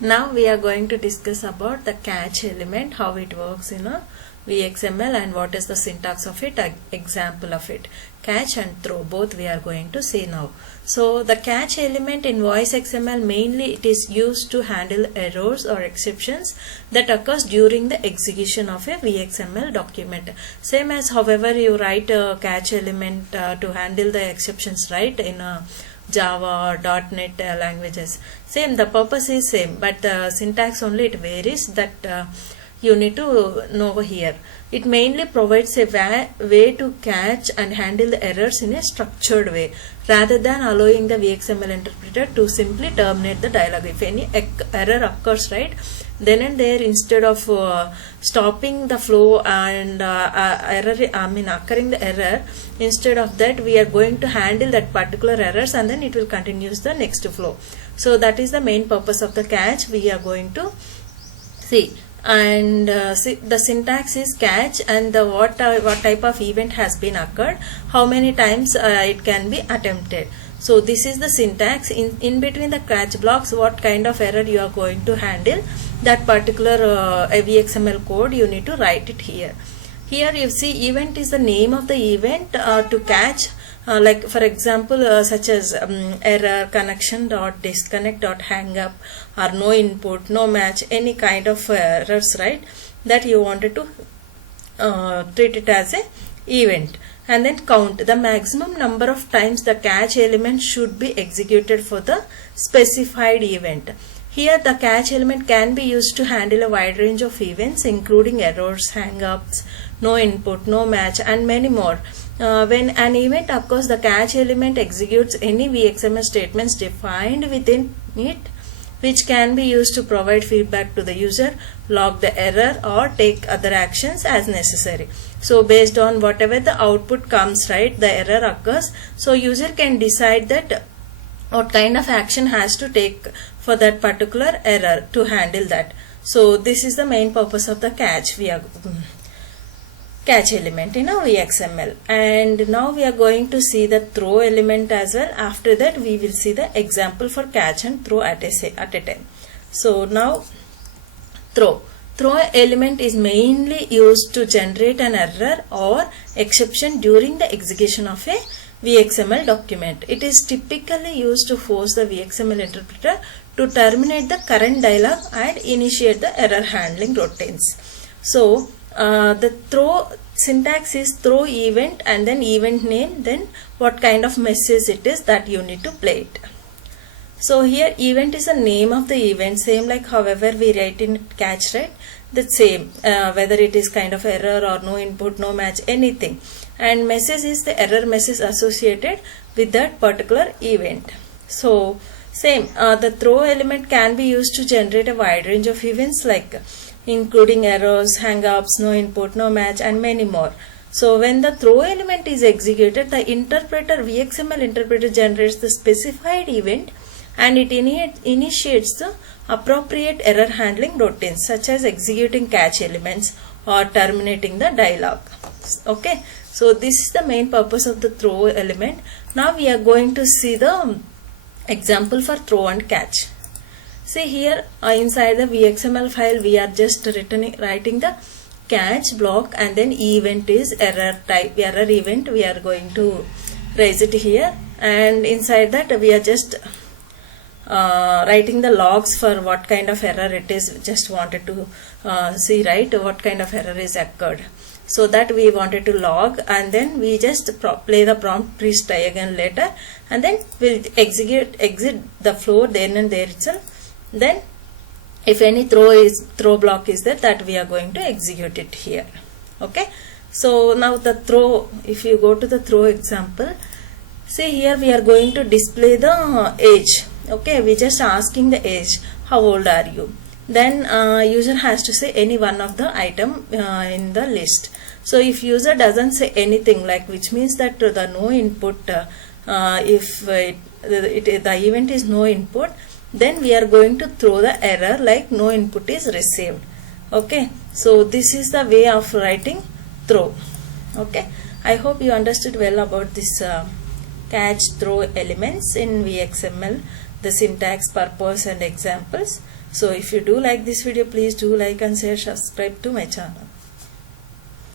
Now we are going to discuss about the catch element, how it works in a VXML and what is the syntax of it, example of it. Catch and throw, both we are going to see now. So the catch element in voice XML, mainly it is used to handle errors or exceptions that occurs during the execution of a VXML document. Same as however you write a catch element to handle the exceptions, right, in a Java or .NET languages. Same, the purpose is same, but the syntax only it varies, that you need to know here. It mainly provides a way to catch and handle the errors in a structured way, rather than allowing the VXML interpreter to simply terminate the dialog. If any error occurs, right, then and there, instead of stopping the flow and occurring the error, instead of that we are going to handle that particular errors and then it will continue the next flow. So that is the main purpose of the catch we are going to see. And the syntax is catch and the what type of event has been occurred, how many times it can be attempted. So this is the syntax. In between the catch blocks, what kind of error you are going to handle, that particular VXML code you need to write it here. Here you see event is the name of the event to catch, like for example such as error, connection dot disconnect dot hang up, or no input, no match, any kind of errors, right, that you wanted to treat it as a event. And then count the maximum number of times the catch element should be executed for the specified event. Here the catch element can be used to handle a wide range of events including errors, hang-ups, no input, no match, and many more. When an event occurs, the catch element executes any VXML statements defined within it, which can be used to provide feedback to the user, log the error, or take other actions as necessary. So based on whatever the output comes, right, the error occurs, so user can decide that what kind of action has to take for that particular error to handle that. So this is the main purpose of the catch element in a VXML. And now we are going to see the throw element as well. After that we will see the example for catch and throw at a time. So now throw element is mainly used to generate an error or exception during the execution of a VXML document. It is typically used to force the VXML interpreter to terminate the current dialog and initiate the error handling routines. So the throw syntax is throw event and then event name, then what kind of message it is that you need to play it. So here event is the name of the event, same like however we write in catch, right, the same, whether it is kind of error or no input, no match, anything. And message is the error message associated with that particular event. So same, the throw element can be used to generate a wide range of events like including errors, hang-ups, no input, no match, and many more. So when the throw element is executed, the VXML interpreter generates the specified event and it initiates the appropriate error handling routines such as executing catch elements or terminating the dialog. Okay, so this is the main purpose of the throw element. Now we are going to see the example for throw and catch. See here inside the VXML file we are just writing the catch block and then event is error event. We are going to raise it here, and inside that we are just writing the logs for what kind of error it is. Just wanted to see, right, what kind of error is occurred. So that we wanted to log, and then we just play the prompt, please try again later, and then we'll exit the flow then and there itself. Then if any throw block is there, that we are going to execute it here. Okay, so now the throw, if you go to the throw example, see here we are going to display the age. Okay, we just asking the age, how old are you, then user has to say any one of the item in the list. So if user doesn't say anything, like, which means that the no input, if the event is no input, then we are going to throw the error like no input is received. Okay, so this is the way of writing throw. Okay, I hope you understood well about this catch throw elements in VXML. the syntax, purpose and examples. So if you do like this video, please do like and share, subscribe to my channel.